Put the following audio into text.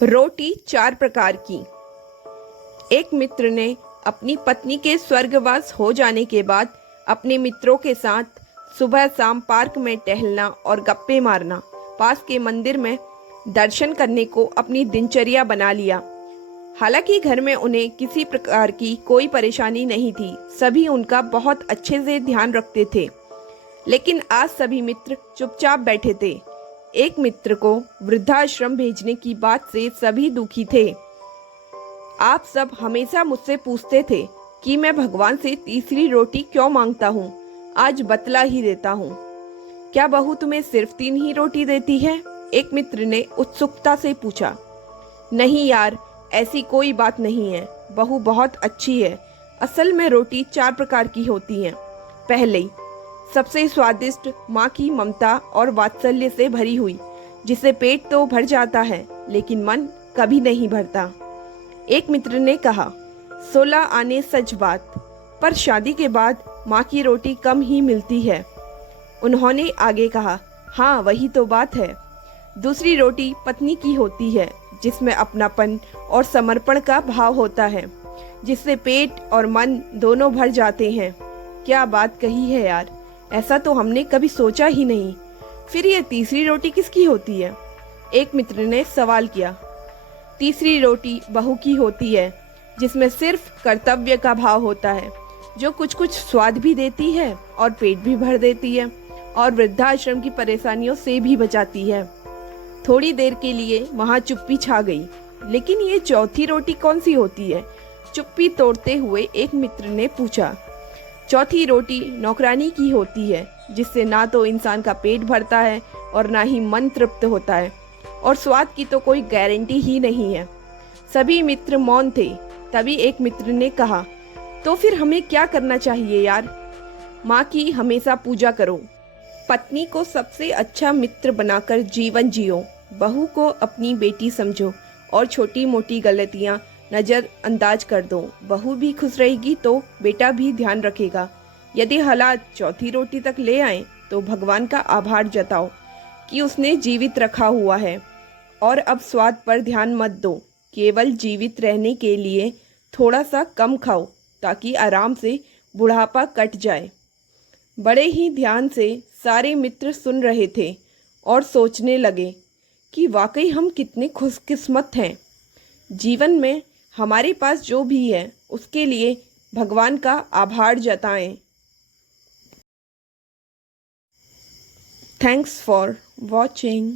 रोटी 4 प्रकार की। एक मित्र ने अपनी पत्नी के स्वर्गवास हो जाने के बाद अपने मित्रों के साथ सुबह शाम पार्क में टहलना और गप्पे मारना, पास के मंदिर में दर्शन करने को अपनी दिनचर्या बना लिया। हालांकि घर में उन्हें किसी प्रकार की कोई परेशानी नहीं थी, सभी उनका बहुत अच्छे से ध्यान रखते थे। लेकिन आज सभी मित्र चुपचाप बैठे थे। एक मित्र को वृद्धाश्रम भेजने की बात से सभी दुखी थे। आप सब हमेशा मुझसे पूछते थे कि मैं भगवान से तीसरी रोटी क्यों मांगता हूँ। आज बतला ही देता हूँ। क्या बहू तुम्हें सिर्फ 3 ही रोटी देती है? एक मित्र ने उत्सुकता से पूछा। नहीं यार, ऐसी कोई बात नहीं है। बहू बहुत अच्छी है। असल में रोटी 4 प्रकार की होती हैं। पहले, सबसे स्वादिष्ट माँ की ममता और वात्सल्य से भरी हुई, जिससे पेट तो भर जाता है लेकिन मन कभी नहीं भरता। एक मित्र ने कहा, 16 आने सच बात, पर शादी के बाद माँ की रोटी कम ही मिलती है। उन्होंने आगे कहा, हाँ वही तो बात है। दूसरी रोटी पत्नी की होती है, जिसमें अपनापन और समर्पण का भाव होता है, जिससे पेट और मन दोनों भर जाते हैं। क्या बात कही है यार, ऐसा तो हमने कभी सोचा ही नहीं। फिर ये तीसरी रोटी किसकी होती है? एक मित्र ने सवाल किया। तीसरी रोटी बहू की होती है, जिसमें सिर्फ कर्तव्य का भाव होता है, जो कुछ कुछ स्वाद भी देती है और पेट भी भर देती है और वृद्धाश्रम की परेशानियों से भी बचाती है। थोड़ी देर के लिए वहां चुप्पी छा गई। लेकिन ये चौथी रोटी कौन सी होती है? चुप्पी तोड़ते हुए एक मित्र ने पूछा। चौथी रोटी नौकरानी की होती है, जिससे ना तो इंसान का पेट भरता है और ना ही मन तृप्त होता है, और स्वाद की तो कोई गारंटी ही नहीं है। सभी मित्र मौन थे। तभी एक मित्र ने कहा, तो फिर हमें क्या करना चाहिए यार? माँ की हमेशा पूजा करो, पत्नी को सबसे अच्छा मित्र बनाकर जीवन जियो, बहू को अपनी बेटी समझो और छोटी मोटी गलतियाँ नज़रअंदाज कर दो। बहू भी खुश रहेगी तो बेटा भी ध्यान रखेगा। यदि हालात चौथी रोटी तक ले आए तो भगवान का आभार जताओ कि उसने जीवित रखा हुआ है। और अब स्वाद पर ध्यान मत दो, केवल जीवित रहने के लिए थोड़ा सा कम खाओ, ताकि आराम से बुढ़ापा कट जाए। बड़े ही ध्यान से सारे मित्र सुन रहे थे और सोचने लगे कि वाकई हम कितने खुशकिस्मत हैं। जीवन में हमारे पास जो भी है उसके लिए भगवान का आभार जताएं। Thanks for watching.